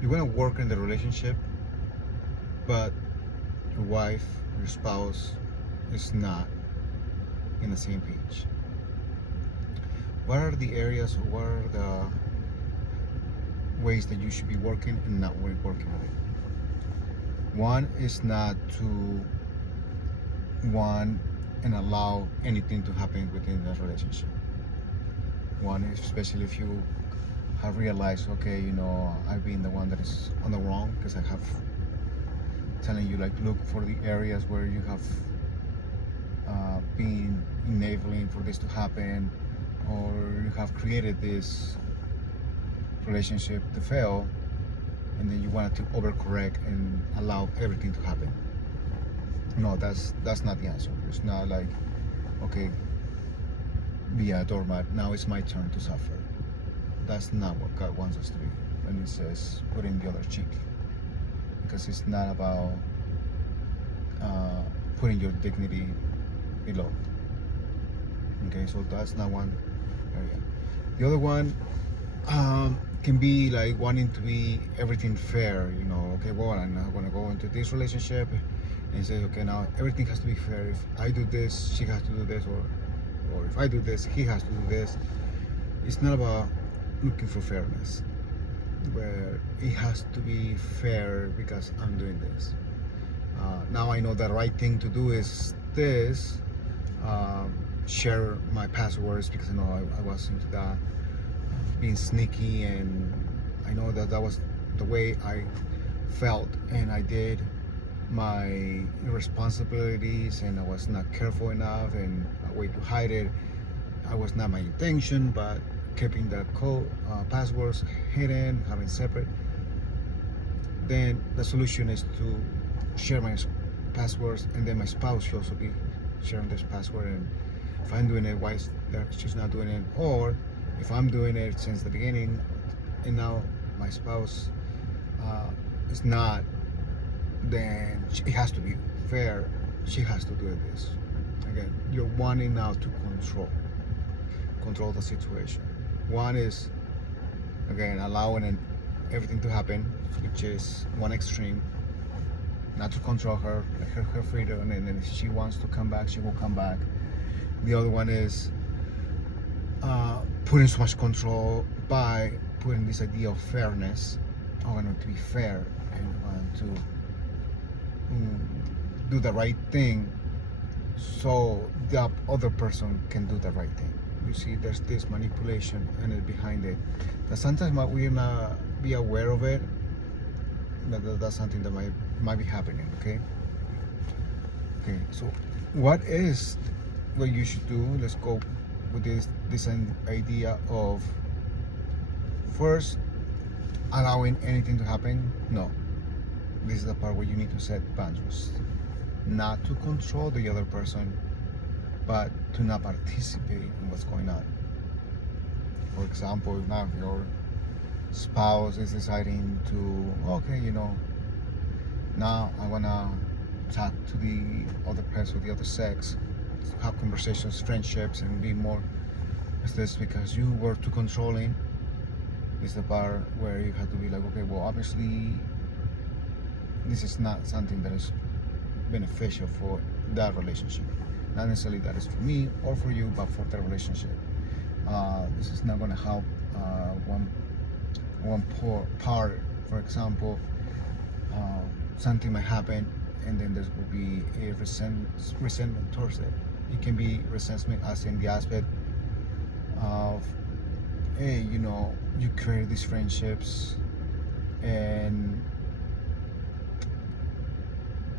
You want to work in the relationship, but your wife, your spouse is not in the same page. What are the areas or what are the ways that you should be working and not working on it? One is not to want and allow anything to happen within the relationship. One is especially if you have realized, okay, I've been the one that is on the wrong because I have telling you like look for the areas where you have been enabling for this to happen, or you have created this relationship to fail, and then you wanted to overcorrect and allow everything to happen. No, that's not the answer. It's not like, okay, be a doormat, now it's my turn to suffer. That's not what God wants us to be when He says put in the other cheek, because it's not about putting your dignity below. Okay, so that's not one area. The other one can be like wanting to be everything fair. Okay, well, I'm not going to go into this relationship and say, okay, now everything has to be fair. If I do this, she has to do this, or if I do this, he has to do this. It's not about looking for fairness, where it has to be fair because I'm doing this. Now I know the right thing to do is this. Share my passwords because I know I was into that, being sneaky, and I know that was the way I felt, and I did my responsibilities, and I was not careful enough, and a way to hide it. I was not my intention, but keeping the code passwords hidden, having separate. Then the solution is to share my passwords, and then my spouse should also be sharing this password. And if I'm doing it, why is she's not doing it? Or if I'm doing it since the beginning, and now my spouse is not, then it has to be fair. She has to do this. Again, you're wanting now to control the situation. One is, again, allowing everything to happen, which is one extreme. Not to control her, let her freedom, and then if she wants to come back, she will come back. The other one is putting so much control by putting this idea of fairness. I want to be fair and I want to do the right thing so the other person can do the right thing. You see, there's this manipulation and it behind it that sometimes we not be aware of it, but that's something that might be happening. Okay, so what you should do? Let's go with this idea of first allowing anything to happen. No, this is the part where you need to set boundaries, not to control the other person, but to not participate in what's going on. For example, if now your spouse is deciding to, okay, now I wanna talk to the other person, the other sex, have conversations, friendships, and be more as this because you were too controlling. Is the part where you have to be like, okay, well, obviously this is not something that is beneficial for that relationship. Not necessarily that is for me or for you, but for the relationship. This is not going to help one part. For example, something might happen, and then there will be a resentment towards it. It can be resentment as in the aspect of, hey, you create these friendships, and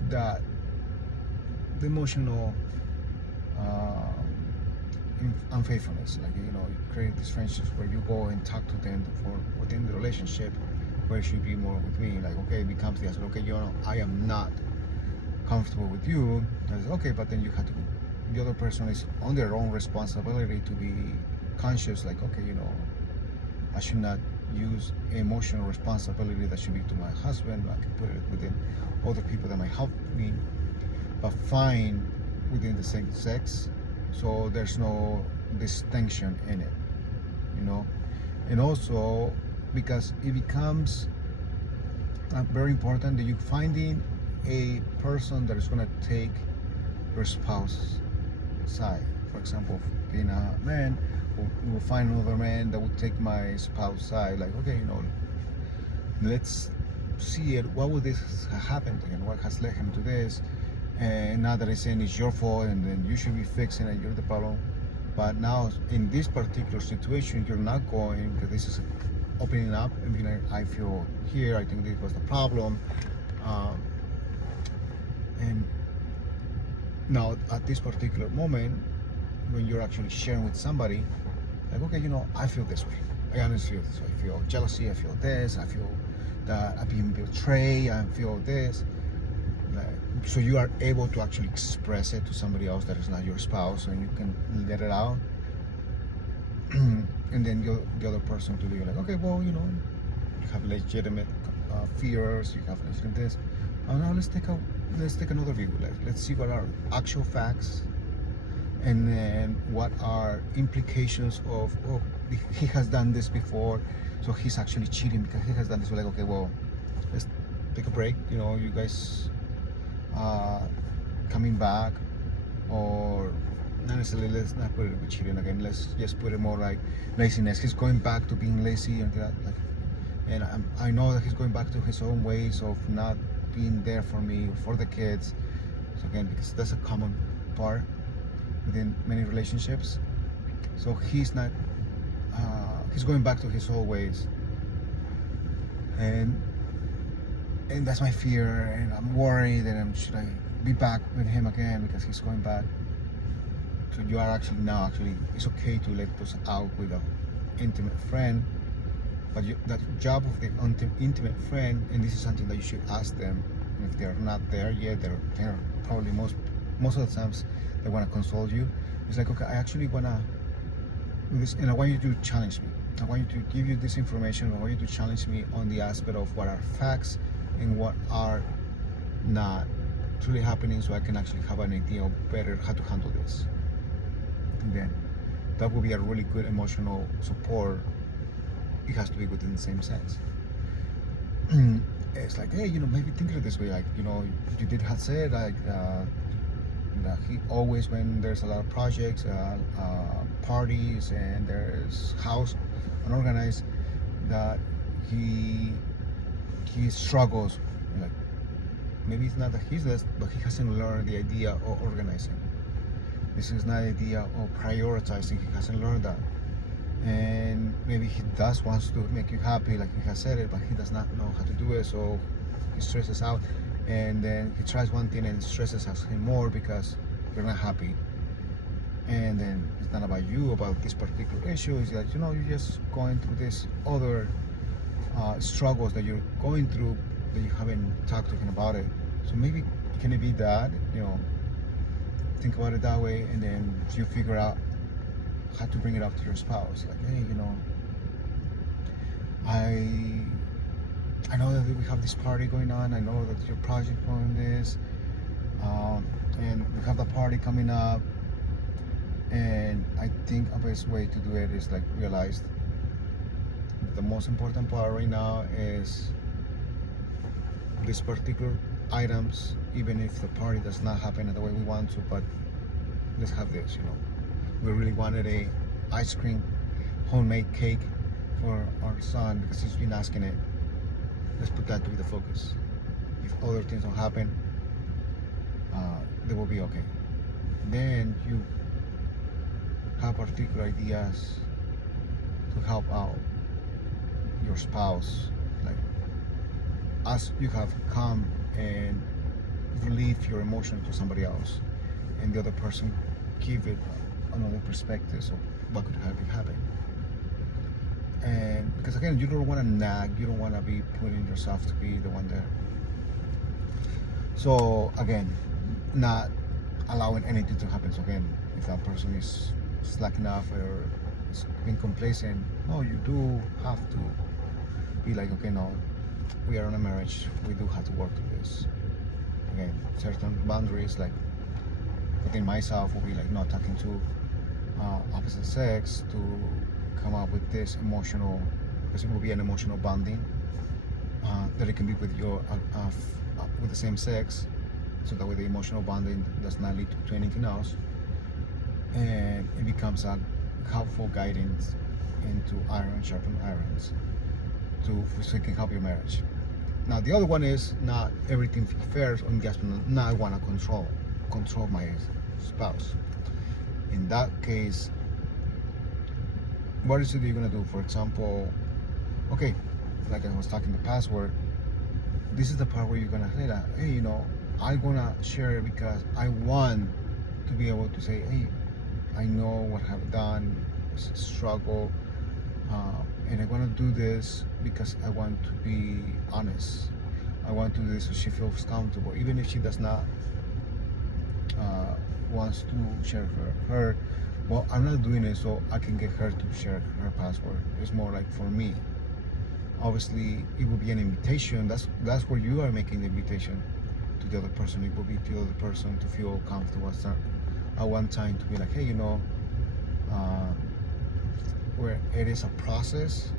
that the emotional unfaithfulness, like you create these friendships where you go and talk to them for within the relationship where it should be more with me, like, okay, it becomes the answer, okay, I am not comfortable with you. Okay, but then you have to, the other person is on their own responsibility to be conscious, like, okay, I should not use emotional responsibility that should be to my husband. I can put it within other people that might help me, but fine within the same sex, so there's no distinction in it, and also because it becomes very important that you finding a person that is going to take your spouse side. For example, being a man, will find another man that would take my spouse side. Like, okay, let's see it. What would this happen to him? What has led him to this? And not that I'm saying it's your fault and then you should be fixing it. You're the problem. But now, in this particular situation, you're not going because this is opening up and being like, I feel here. I think this was the problem. And now, at this particular moment, when you're actually sharing with somebody, like, okay, I feel this way. I honestly feel this way. I feel jealousy. I feel this. I feel that I'm being betrayed. I feel this. Like, so you are able to actually express it to somebody else that is not your spouse, and you can let it out. And then the other person to be like, okay, well, you have legitimate fears. You have legitimate this. Now let's take another view. Let's see what are actual facts, and then what are implications of, oh, he has done this before, so he's actually cheating because he has done this. We're like, okay, well, let's take a break. You guys coming back, or not necessarily, let's not put it with cheating again. Let's just put it more like laziness. He's going back to being lazy and that, and I know that he's going back to his own ways of not being there for me, for the kids. So again, because that's a common part within many relationships. So he's not, he's going back to his old ways, and that's my fear, and I'm worried that should I be back with him again because he's going back. So you are actually it's okay to let those out with an intimate friend, but that job of the intimate friend, and this is something that you should ask them. If they're not there yet, they're probably most of the times they want to console you. It's like, okay, I actually want to do this, and I want you to challenge me. I want you to give you this information. I want you to challenge me on the aspect of what are facts and what are not truly happening, so I can actually have an idea of better how to handle this. And then that will be a really good emotional support. It has to be within the same sense. It's like, hey, maybe think of it this way. Like, you did have said like that he always, when there's a lot of projects, parties, and there's house unorganized, that he struggles. Like, maybe it's not that he's this, but he hasn't learned the idea of organizing. This is not the idea of prioritizing. He hasn't learned that. And maybe he wants to make you happy, like he has said it, but he does not know how to do it, so he stresses out, and then he tries one thing and stresses him more because you're not happy. And then it's not about you, about this particular issue. It's like, you're just going through this other struggles that you're going through that you haven't talked to him about it. So maybe can it be that, think about it that way, and then you figure out how to bring it up to your spouse. Like, hey, I know that we have this party going on. I know that your project going this, and we have the party coming up. And I think a best way to do it is like realize the most important part right now is these particular items, even if the party does not happen the way we want to, but let's have this, we really wanted a ice cream homemade cake for our son because he's been asking it. Let's put that to be the focus. If other things don't happen, they will be okay. Then you have particular ideas to help out your spouse, like as you have come and relieve your emotion to somebody else, and the other person give it another perspective of what could have happened. And because again, you don't want to nag, you don't want to be putting yourself to be the one there. So again, not allowing anything to happen. So again, if that person is slacking off or is being complacent, no, you do have to be like, okay, no, we are in a marriage, we do have to work through this. Again, certain boundaries, like within myself, will be like not talking to opposite sex to come up with this emotional, because it will be an emotional bonding. that it can be with your with the same sex, so that way the emotional bonding does not lead to anything else, and it becomes a helpful guidance into iron sharpen irons so it can help your marriage. Now the other one is not everything fair on gas. Now I want to control my spouse. In that case, what is it you're gonna do? For example, okay, like I was talking the password. This is the part where you're gonna say that, hey, you know, I'm gonna share it because I want to be able to say, hey, I know what I've done, struggle, and I want to do this because I want to be honest. I want to do this so she feels comfortable, even if she does not wants to share her. Well, I'm not doing it so I can get her to share her password. It's more like for me. Obviously, it will be an invitation. That's where you are making the invitation to the other person. It will be to the other person to feel comfortable at one time, to be like, hey, you know, where it is a process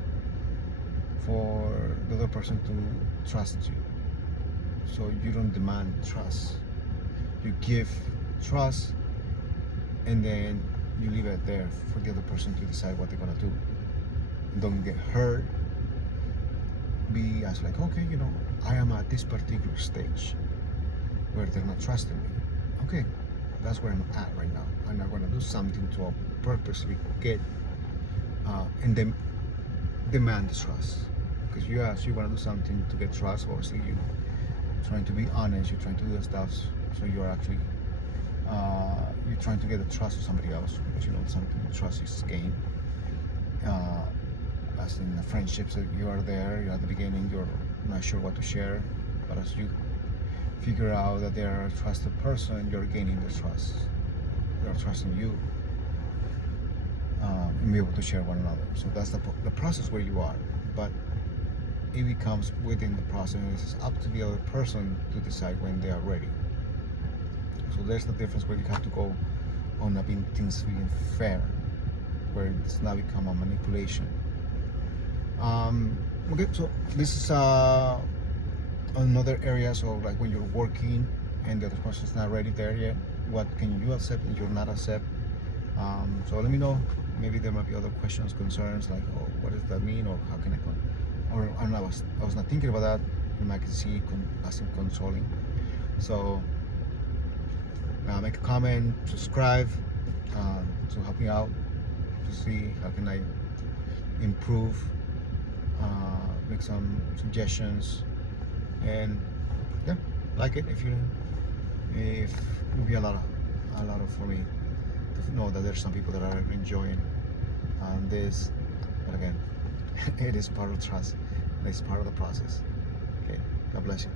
for the other person to trust you. So you don't demand trust. You give trust, and then you leave it there for the other person to decide what they're gonna do. Don't get hurt. Be as like, okay, you know, I am at this particular stage where they're not trusting me. Okay, that's where I'm at right now. I'm not gonna do something to purposely get and then demand the trust. Because you wanna do something to get trust. Obviously, you trying to be honest. You're trying to do the stuff, so you're actually you're trying to get the trust of somebody else, because you know something trust is gained. As in the friendships that you are there, you're at the beginning, you're not sure what to share, but as you figure out that they're a trusted person, you're gaining the trust. They're trusting you, and be able to share one another. So that's the process where you are, but it becomes within the process, and it's up to the other person to decide when they are ready. So there's the difference where you have to go on things being fair, where it's not become a manipulation. Okay, so this is another area. So like when you're working and the other person is not ready there yet, what can you accept and you're not accept? So let me know. Maybe there might be other questions, concerns, like, oh, what does that mean, or how can I or I don't know, I was not thinking about that. You might see as in consoling. So make a comment, subscribe to help me out to see how can I improve, make some suggestions, and yeah, like it if it will be a lot of for me to know that there's some people that are enjoying this. But again, it is part of trust. It's part of the process. Okay, God bless you.